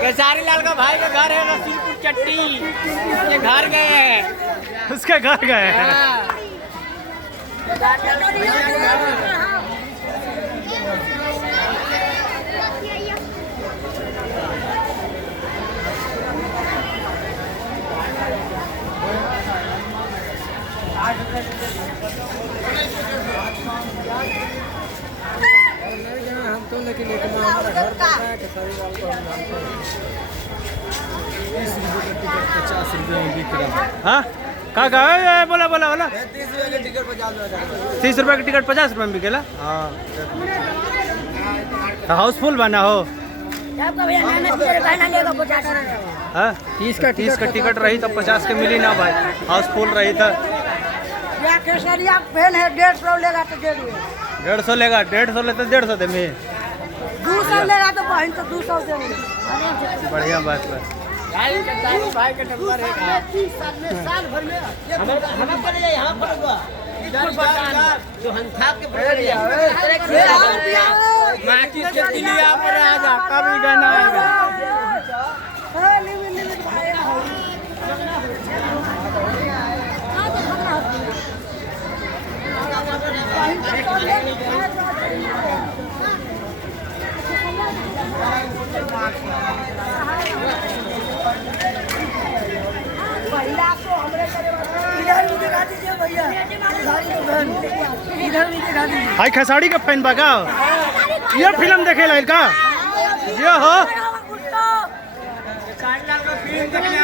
केसारी लाल का भाई का घर है रसूलपुर चट्टी, उसके घर गए हैं, उसके घर गए हैं। हम तो लेकिन हमारा घर पता है कि सारी लाल को हम जानते हैं। 30 रुपये का टिकट 50 रुपये में बिक रहा है। हाँ कहाँ गए? बोला बोला बोला 30 रुपये का टिकट 50 रुपये। 30 रुपये का टिकट 50 रुपये में बिकेला। हाँ तो हाउसफुल बना हो। हाँ 30 का टिकट रही तो 50 के मिली ना भाई, हाउसफुल रही तो केसरिया पेन है 150 लेगा तो दे दूँ। 150 लेगा, 150 लेते 150 दे में 200 लेगा तो बहन तो 200 देंगे। बढ़िया बात है। भाई का नंबर है साल भर में हम पर यहाँ पर हुआ जो हंसा के माचिस के दिलिया पर आजा, कभी गाना आएगा। हाई खसाड़ी का फैन बगा ये फिल्म देखे लाइल का ये हो फिल्म देखने